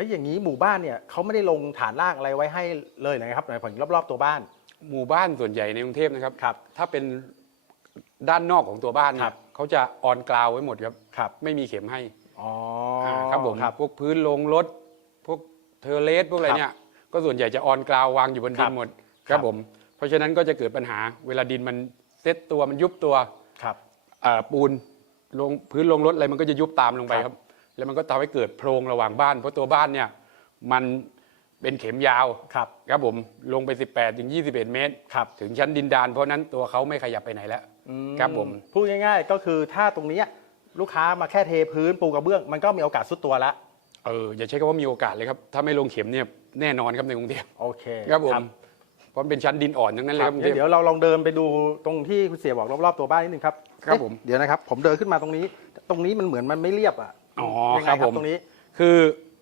แล้วอย่างนี้หมู่บ้านเนี่ยเขาไม่ได้ลงฐานรากอะไรไว้ให้เลยนะครับในผลรอบๆตัวบ้าน หมู่บ้านส่วนใหญ่ในกรุงเทพนะครับ ครับ ถ้าเป็นด้านนอกของตัวบ้านคเนี่รัยบเขาจะออนกราวไว้หมดครับ ครับ ไม่มีเข็มให้อ๋อาครับผมครับ พวกพื้นลงรถ พวกเทอร์เลสพวกอะไรครับเนี่ยก็ส่วนใหญ่จะออนกราววางอยู่บนคดิรันบหมดคครัรับ บผม เพราะฉะนั้นก็จะเกิดปัญหา เวลาดินมันเซ็ตตัวมันยุบตัวครับอ่าปูนลงพื้นลงรถอะไรมันก็จะยุบตามลงไปคครัรับบ แล้วมันก็ทำให้เกิดโพรงระหว่างบ้าน เพราะตัวบ้านเนี่ยมันเป็นเข็มยาวครับครับผมลงไป 18ถึง21 เมตร ครับ ถึงชั้นดินดาน เพราะนั้นตัวเขาไม่ขยับไปไหนแล้ว อืครับผม พูดง่ายๆ ก็คือถ้าตรงเนี้ยลูกค้ามาแค่เทพื้นปูกระเบื้อง มันก็มีโอกาสสุดตัวละเอออย่าใช้คำว่ามีโอกาสเลยครับ ถ้าไม่ลงเข็มเนี่ยแน่นอนครับในกรุงเทพโอเคครับผมเพราะมันเป็นชั้นดินอ่อนทั้งนั้นเลยคครัรับบกรุงเทพ เดี๋ยวเราลองเดินไปดูตรงที่คุณเสียบอกรอบๆตัวบ้านนิดนึงครับครับเอ๊ะผมเดี๋ยวนะครับ ผมเดินขึ้นมาตรงนี้ ตรงนี้มันเหมือนมันไม่เรียบอะ อ๋อยังไงครับผมตรงนี้ คือ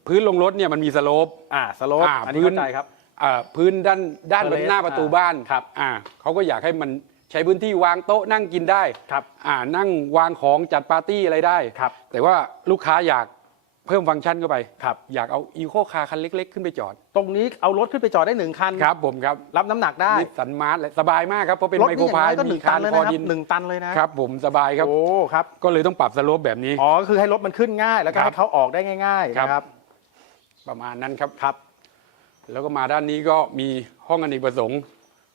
พื้นลงรถเนี่ยมันมีสโลป อ่าสโลปอ่าอันนี้พื้น เข้าใจครับอ่าพื้นด้านด้านเทอร์เลสหน้าประตูอ่าบ้านครับ อ่าเขาก็อยากให้มันใช้พื้นที่วางโต๊ะนั่งกินได้ ครับ อ่านั่งวางของจัดปาร์ตี้อะไรได้ ครับ แต่ว่าลูกค้าอยาก เพิ่มฟังก์ชันเข้าไปครับ อยากเอาอีโคคาร์คันเล็ก ๆ ขึ้นไปจอด ตรงนี้เอารถขึ้นไปจอดได้หนึ่งคัน ครับผมครับรับน้ำหนักได้นิสสันมาร์ทสบายมากครับ เพราะเป็นรถไมนี่โครอย่างพาน้ยอยก็หมีนึ่งตัคานนเลยคอนะครับดินหนึ่งตันเลยนะครับ ผมสบายครับ โอ้ครับก็เลยต้องปรับสโลปแบบนี้ อ๋อก็คือให้รถมันขึ้นง่าย แล้วก็ครับให้เขาออกได้ง่ายๆครับ นะครับ ประมาณนั้นครับครับ แล้วก็มาด้านนี้ก็มีห้องอเนกประสงค์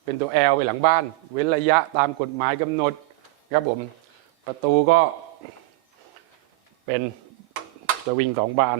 เป็นตัว L ไปหลังบ้าน เว้นระยะตามกฎหมายกำหนด ครับผม ประตูก็เป็น จะวิ่งสองบาน